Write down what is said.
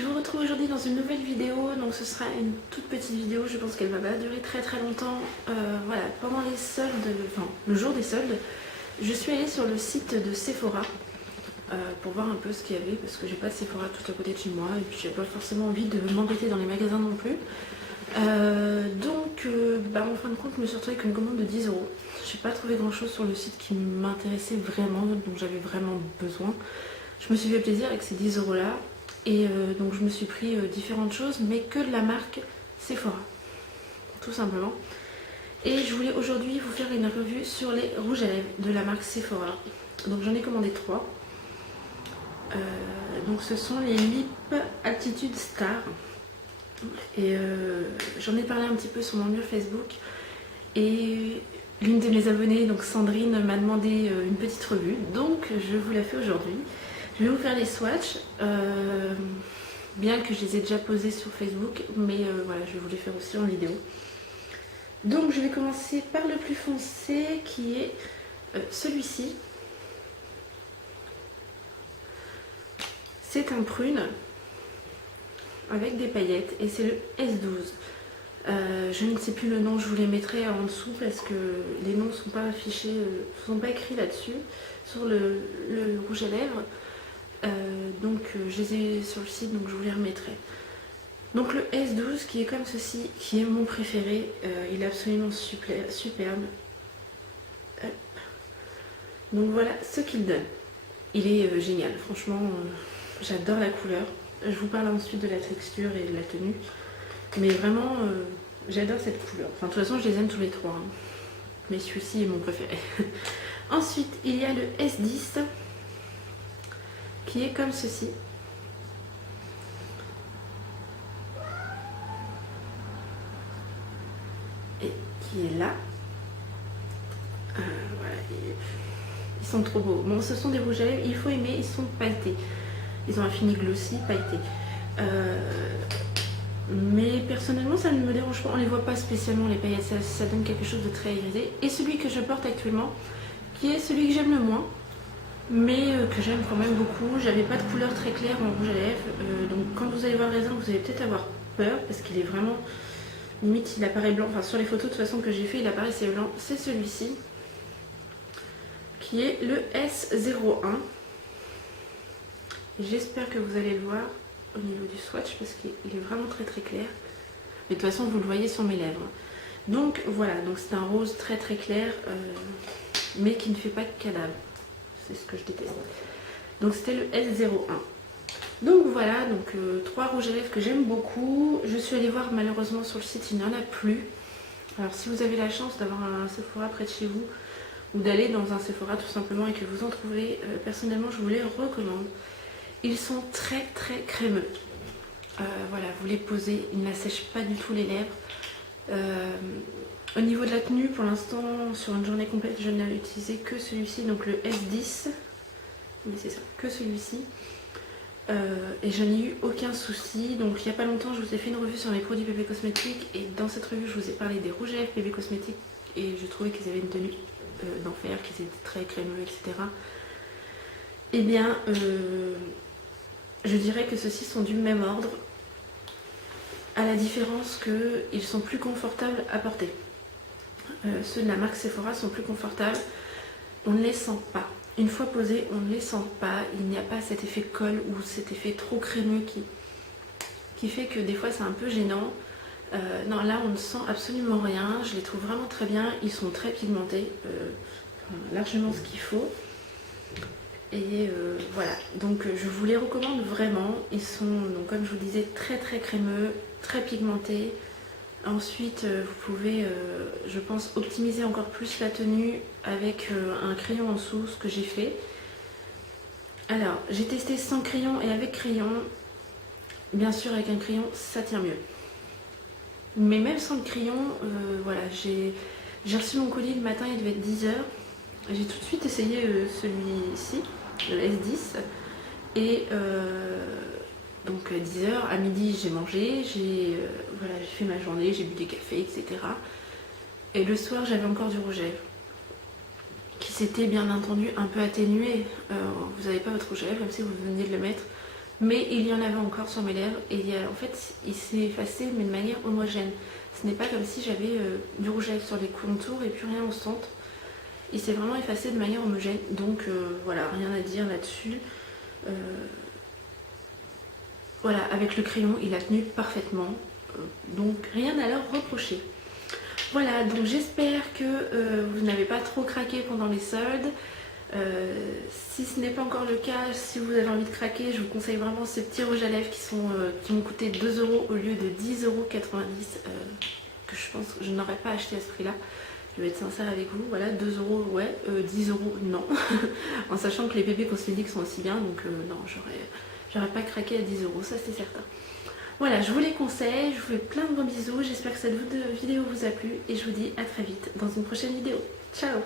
je vous retrouve aujourd'hui dans une nouvelle vidéo. Donc ce sera une toute petite vidéo, je pense qu'elle va pas durer très longtemps. Voilà, pendant les soldes, enfin le jour des soldes, je suis allée sur le site de Sephora pour voir un peu ce qu'il y avait, parce que j'ai pas de Sephora tout à côté de chez moi et puis j'ai pas forcément envie de m'embêter dans les magasins non plus. En fin de compte, je me suis retrouvée avec une commande de 10 €. J'ai pas trouvé grand chose sur le site qui m'intéressait vraiment, dont j'avais vraiment besoin. Je me suis fait plaisir avec ces 10 € là. Et donc je me suis pris différentes choses, mais que de la marque Sephora, tout simplement. Et je voulais aujourd'hui vous faire une revue sur les rouges à lèvres de la marque Sephora. Donc j'en ai commandé 3. Donc ce sont les Lip Altitude Star. Et j'en ai parlé un petit peu sur mon mur Facebook. Et l'une de mes abonnées, donc Sandrine, m'a demandé une petite revue. Donc je vous la fais aujourd'hui. Je vais vous faire les swatchs, bien que je les ai déjà posés sur Facebook, mais voilà, je vais vous les faire aussi en vidéo. Donc je vais commencer par le plus foncé qui est celui-ci. C'est un prune avec des paillettes et c'est le S12. Je ne sais plus le nom, je vous les mettrai en dessous parce que les noms ne sont pas affichés, ne sont pas écrits là-dessus, sur le rouge à lèvres. Je les ai sur le site, donc je vous les remettrai. Donc le S12 qui est comme ceci, qui est mon préféré, il est absolument superbe. Hop. Donc voilà ce qu'il donne. Il est génial, franchement, j'adore la couleur. Je vous parle ensuite de la texture et de la tenue, mais vraiment j'adore cette couleur. Enfin, de toute façon, je les aime tous les trois, hein. Mais celui-ci est mon préféré. Ensuite, il y a le S10 qui est comme ceci. Et qui est là. Voilà, ils sont trop beaux. Bon, ce sont des rouges à lèvres, il faut aimer, ils sont pailletés. Ils ont un fini glossy pailleté. Mais personnellement, ça ne me dérange pas. On ne les voit pas spécialement, les paillettes. Ça donne quelque chose de très irisé. Et celui que je porte actuellement, qui est celui que j'aime le moins, mais que j'aime quand même beaucoup. J'avais pas de couleur très claire en rouge à lèvres, donc quand vous allez voir le raisin, vous allez peut-être avoir peur parce qu'il est vraiment limite, il apparaît blanc. Enfin, sur les photos de toute façon que j'ai fait, il apparaissait blanc. C'est celui-ci qui est le S01. J'espère que vous allez le voir au niveau du swatch parce qu'il est vraiment très clair. Mais de toute façon, vous le voyez sur mes lèvres. Donc voilà, donc c'est un rose très clair, mais qui ne fait pas de cadavre. C'est ce que je déteste. Donc c'était le S01. Donc voilà, donc 3 rouges à lèvres que j'aime beaucoup. Je suis allée voir, malheureusement sur le site, il n'y en a plus. Alors si vous avez la chance d'avoir un Sephora près de chez vous, ou d'aller dans un Sephora tout simplement et que vous en trouvez, personnellement je vous les recommande. Ils sont très crémeux. Voilà, vous les posez, ils n'assèchent pas du tout les lèvres. Au niveau de la tenue, pour l'instant, sur une journée complète, je n'ai utilisé que celui-ci, donc le S10. Mais c'est ça, que celui-ci. Et je n'ai eu aucun souci. Donc il n'y a pas longtemps, je vous ai fait une revue sur les produits bébé cosmétiques. Et dans cette revue, je vous ai parlé des rouges à lèvres bébé cosmétiques. Et je trouvais qu'ils avaient une tenue d'enfer, qu'ils étaient très crémeux, etc. Eh bien, je dirais que ceux-ci sont du même ordre. À la différence qu'ils sont plus confortables à porter. Ceux de la marque Sephora sont plus confortables. On ne les sent pas. Une fois posés, on ne les sent pas. Il n'y a pas cet effet colle ou cet effet trop crémeux qui fait que des fois c'est un peu gênant. Non, là on ne sent absolument rien. Je les trouve vraiment très bien. Ils sont très pigmentés. Largement ce qu'il faut. Et voilà. Donc je vous les recommande vraiment. Ils sont, donc, comme je vous disais, très crémeux, très pigmentés. Ensuite, vous pouvez, je pense, optimiser encore plus la tenue avec un crayon en dessous, ce que j'ai fait. Alors, j'ai testé sans crayon et avec crayon. Bien sûr, avec un crayon, ça tient mieux. Mais même sans le crayon, voilà, j'ai reçu mon colis le matin, il devait être 10 h. J'ai tout de suite essayé celui-ci, le S10. Et donc 10 h, à midi j'ai mangé, voilà, j'ai fait ma journée, j'ai bu des cafés, etc. Et le soir j'avais encore du rouge à lèvres qui s'était bien entendu un peu atténué. Vous n'avez pas votre rouge à lèvres, même si vous veniez de le mettre, mais il y en avait encore sur mes lèvres et en fait il s'est effacé mais de manière homogène. Ce n'est pas comme si j'avais du rouge à lèvres sur les contours et plus rien au centre. Il s'est vraiment effacé de manière homogène, donc voilà, rien à dire là-dessus. Voilà, avec le crayon il a tenu parfaitement, donc rien à leur reprocher. Voilà, donc j'espère que vous n'avez pas trop craqué pendant les soldes. Si ce n'est pas encore le cas, si vous avez envie de craquer, je vous conseille vraiment ces petits rouges à lèvres qui m'ont coûté 2 € au lieu de 10,90 €, que je pense que je n'aurais pas acheté à ce prix là. Je vais être sincère avec vous, voilà, 2 € ouais, 10 € non. En sachant que les bébés cosmétiques sont aussi bien, donc non, j'aurais pas craqué à 10 €, ça c'est certain. Voilà, je vous les conseille, je vous fais plein de gros bisous, j'espère que cette vidéo vous a plu et je vous dis à très vite dans une prochaine vidéo. Ciao!